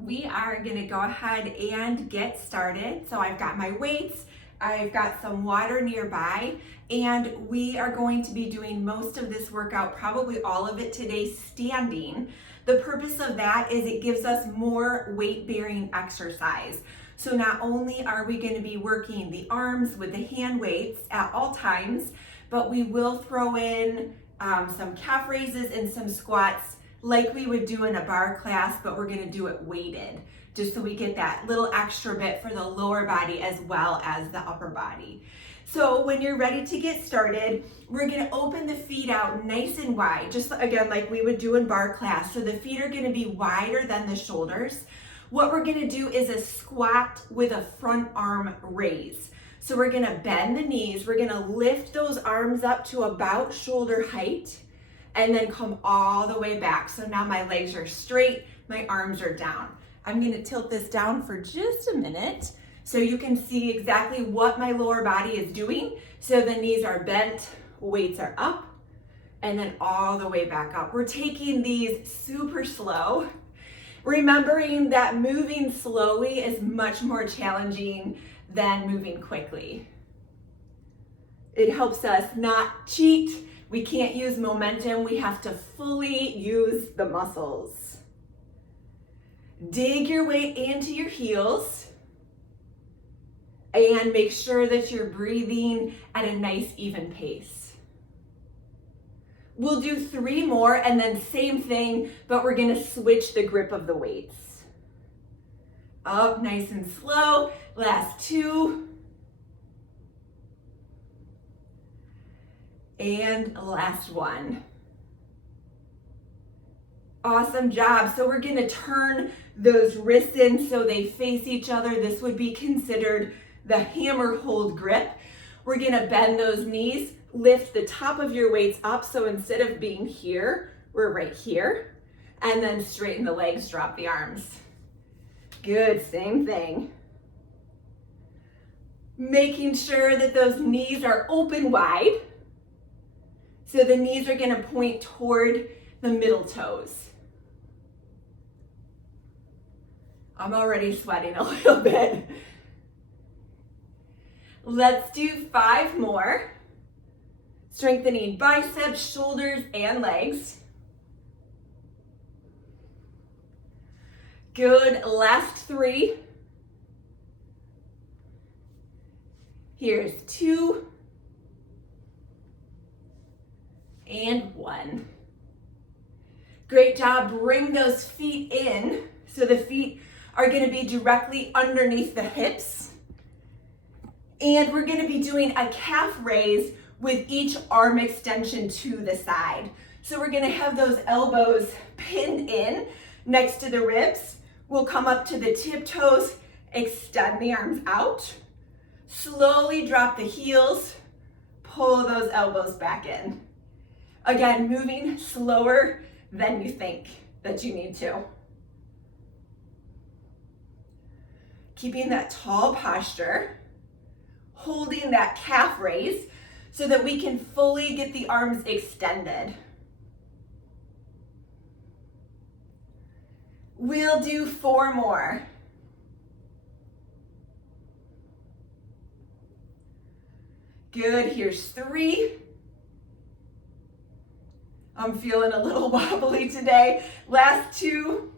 We are gonna go ahead and get started. So I've got my weights, I've got some water nearby, and we are going to be doing most of this workout, probably all of it today, standing. The purpose of that is it gives us more weight-bearing exercise. So not only are we gonna be working the arms with the hand weights at all times, but we will throw in some calf raises and some squats like we would do in a bar class, but we're gonna do it weighted, just so we get that little extra bit for the lower body as well as the upper body. So when you're ready to get started, we're gonna open the feet out nice and wide, just again, like we would do in bar class. So the feet are gonna be wider than the shoulders. What we're gonna do is a squat with a front arm raise. So we're gonna bend the knees, we're gonna lift those arms up to about shoulder height, and then come all the way back. So now my legs are straight, my arms are down. I'm gonna tilt this down for just a minute so you can see exactly what my lower body is doing. So the knees are bent, weights are up, and then all the way back up. We're taking these super slow, remembering that moving slowly is much more challenging than moving quickly. It helps us not cheat. We can't use momentum. We have to fully use the muscles. Dig your weight into your heels and make sure that you're breathing at a nice even pace. We'll do 3 more and then same thing, but we're gonna switch the grip of the weights. Up nice and slow. Last 2. And last 1. Awesome job. So we're gonna turn those wrists in so they face each other. This would be considered the hammer hold grip. We're gonna bend those knees, lift the top of your weights up. So instead of being here, we're right here. And then straighten the legs, drop the arms. Good, same thing. Making sure that those knees are open wide. So the knees are gonna point toward the middle toes. I'm already sweating a little bit. Let's do 5 more. Strengthening biceps, shoulders, and legs. Good, last 3. Here's 2. And 1. Great job. Bring those feet in. So the feet are going to be directly underneath the hips. And we're going to be doing a calf raise with each arm extension to the side. So we're going to have those elbows pinned in next to the ribs. We'll come up to the tiptoes, extend the arms out. Slowly drop the heels, pull those elbows back in. Again, moving slower than you think that you need to. Keeping that tall posture, holding that calf raise so that we can fully get the arms extended. We'll do 4 more. Good, here's 3. I'm feeling a little wobbly today. Last 2.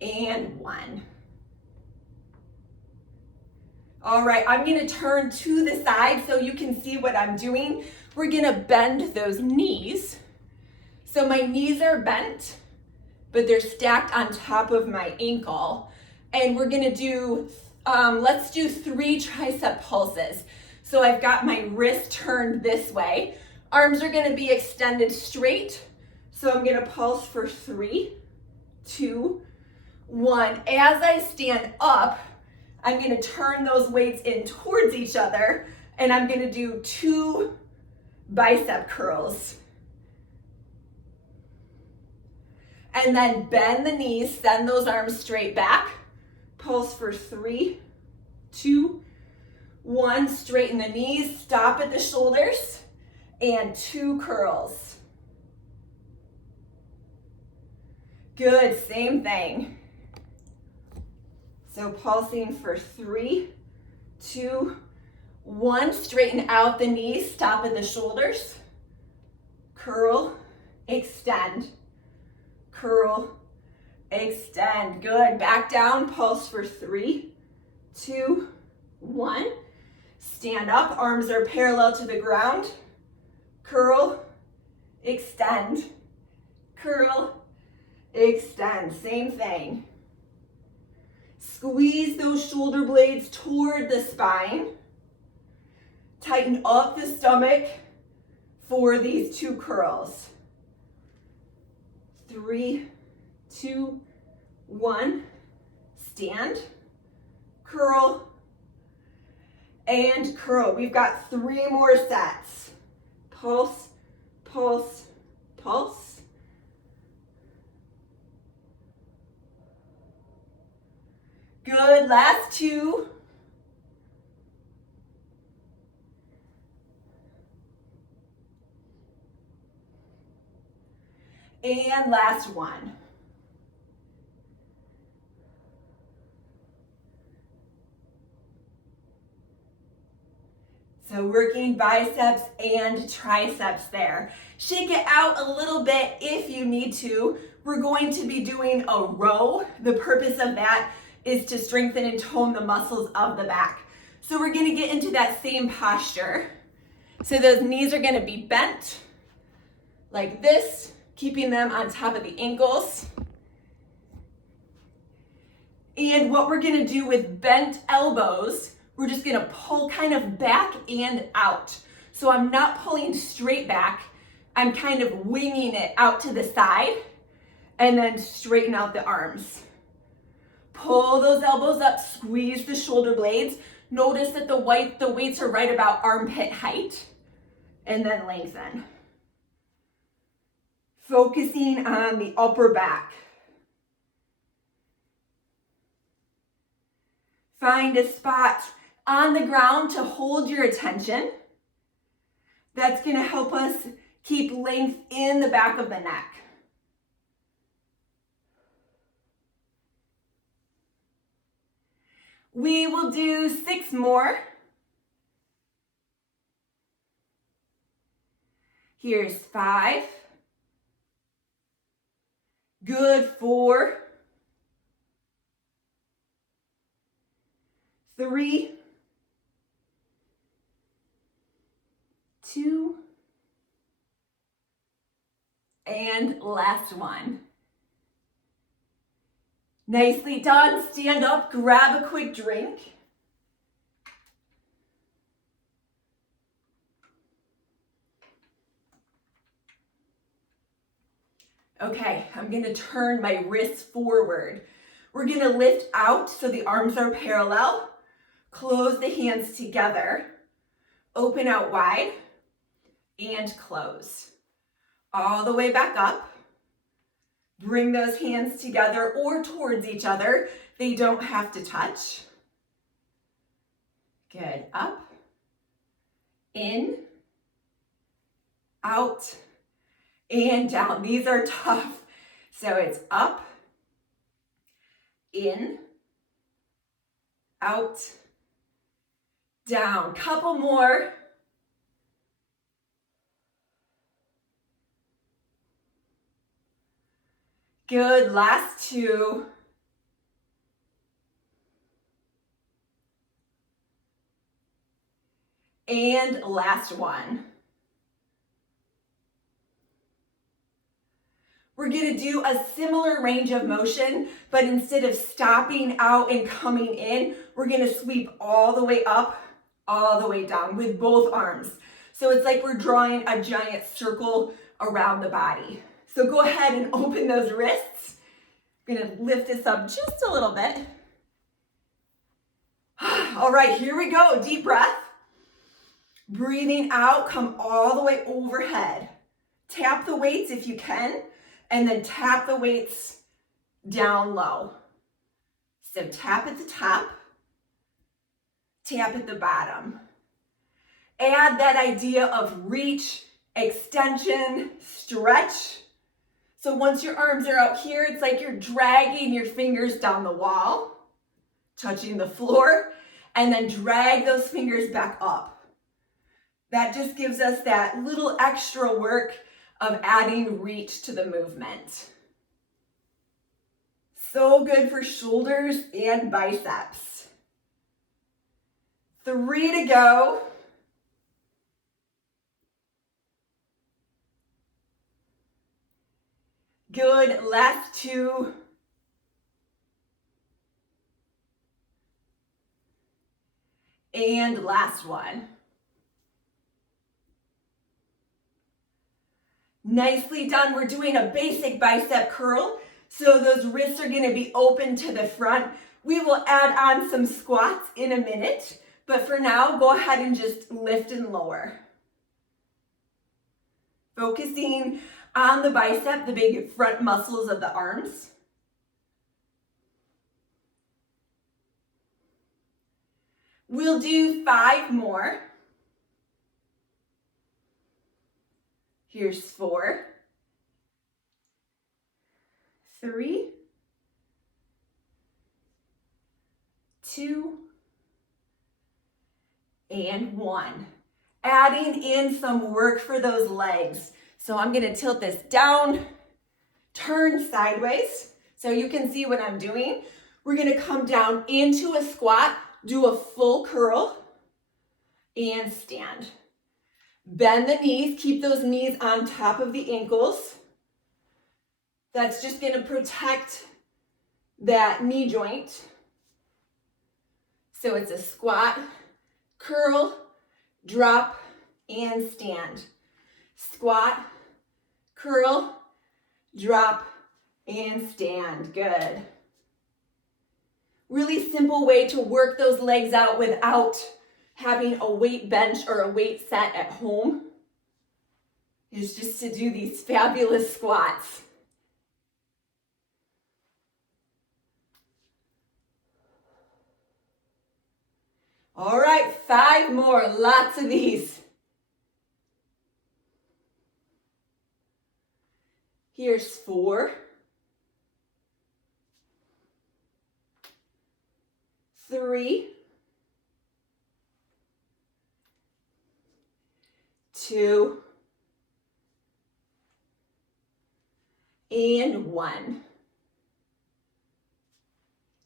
And 1. All right, I'm gonna turn to the side so you can see what I'm doing. We're gonna bend those knees. So my knees are bent, but they're stacked on top of my ankle. And we're gonna do, let's do 3 tricep pulses. So I've got my wrist turned this way. Arms are gonna be extended straight. So I'm gonna pulse for 3, 2, 1. As I stand up, I'm gonna turn those weights in towards each other, and I'm gonna do 2 bicep curls. And then bend the knees, send those arms straight back. Pulse for 3, 2, 1. Straighten the knees, stop at the shoulders, and 2 curls. Good, same thing. So pulsing for 3, 2, 1. Straighten out the knees, stop at the shoulders. Curl, extend, curl, extend. Good, back down, pulse for 3, 2, 1. Stand up, arms are parallel to the ground. Curl, extend, curl, extend. Same thing. Squeeze those shoulder blades toward the spine. Tighten up the stomach for these 2 curls. 3, 2, 1. Stand, curl, and curl. We've got 3 more sets. Pulse, pulse, pulse. Good, last 2. And last 1. So working biceps and triceps there. Shake it out a little bit if you need to. We're going to be doing a row. The purpose of that is to strengthen and tone the muscles of the back. So we're gonna get into that same posture. So those knees are gonna be bent like this, keeping them on top of the ankles. And what we're gonna do with bent elbows, we're just gonna pull kind of back and out. So I'm not pulling straight back, I'm kind of winging it out to the side and then straighten out the arms. Pull those elbows up, squeeze the shoulder blades. Notice that the weights are right about armpit height, and then lengthen. Focusing on the upper back. Find a spot on the ground to hold your attention. That's going to help us keep length in the back of the neck. We will do 6 more. Here's 5. Good, 4. 3. 2. And last 1. Nicely done. Stand up, grab a quick drink. Okay, I'm gonna turn my wrists forward. We're gonna lift out so the arms are parallel. Close the hands together. Open out wide and close. All the way back up. Bring those hands together or towards each other. They don't have to touch. Good. Up, in, out, and down. These are tough. So it's up, in, out, down. Couple more. Good, last 2. And last 1. We're gonna do a similar range of motion, but instead of stopping out and coming in, we're gonna sweep all the way up, all the way down with both arms. So it's like we're drawing a giant circle around the body. So go ahead and open those wrists. I'm gonna lift this up just a little bit. All right, here we go. Deep breath. Breathing out, come all the way overhead. Tap the weights if you can, and then tap the weights down low. So tap at the top, tap at the bottom. Add that idea of reach, extension, stretch. So once your arms are out here, it's like you're dragging your fingers down the wall, touching the floor, and then drag those fingers back up. That just gives us that little extra work of adding reach to the movement. So good for shoulders and biceps. 3 to go. Good, last 2. And last 1. Nicely done. We're doing a basic bicep curl. So those wrists are going to be open to the front. We will add on some squats in a minute, but for now, go ahead and just lift and lower. Focusing on the bicep, the big front muscles of the arms. We'll do 5 more. Here's 4, 3, 2, and 1. Adding in some work for those legs. So I'm gonna tilt this down, turn sideways so you can see what I'm doing. We're gonna come down into a squat, do a full curl, and stand. Bend the knees, keep those knees on top of the ankles. That's just gonna protect that knee joint. So it's a squat, curl, drop, and stand. Squat, curl, drop, and stand. Good. Really simple way to work those legs out without having a weight bench or a weight set at home is just to do these fabulous squats. All right, 5 more, lots of these. Here's 4, 3, 2, and 1.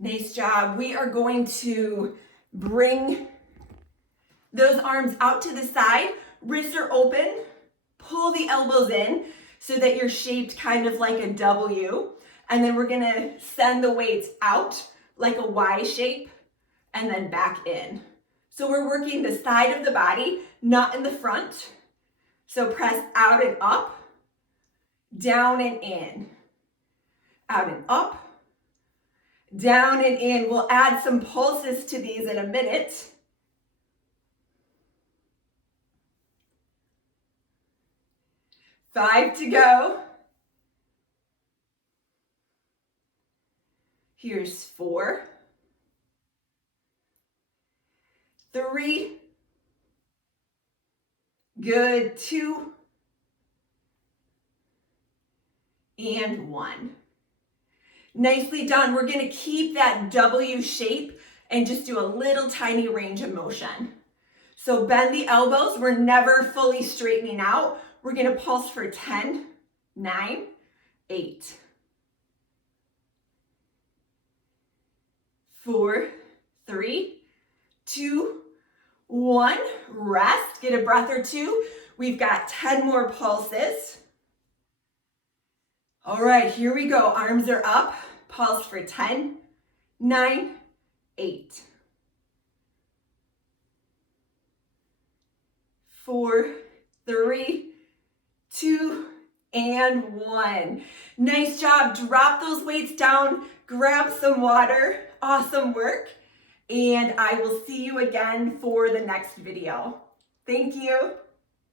Nice job. We are going to bring those arms out to the side. Wrists are open. Pull the elbows in so that you're shaped kind of like a W. And then we're gonna send the weights out like a Y shape and then back in. So we're working the side of the body, not in the front. So press out and up, down and in, out and up, down and in. We'll add some pulses to these in a minute. Five to go. Here's 4, 3, good, 2, and 1. Nicely done. We're going to keep that W shape and just do a little tiny range of motion. So bend the elbows. We're never fully straightening out. We're going to pulse for 10, 9, 8, 4, 3, 2, 1. Rest. Get a breath or two. We've got 10 more pulses. All right, here we go. Arms are up. Pulse for 10, 9, 8, 4, 3, 2, and 1. Nice job. Drop those weights down. Grab some water. Awesome work. And I will see you again for the next video. Thank you.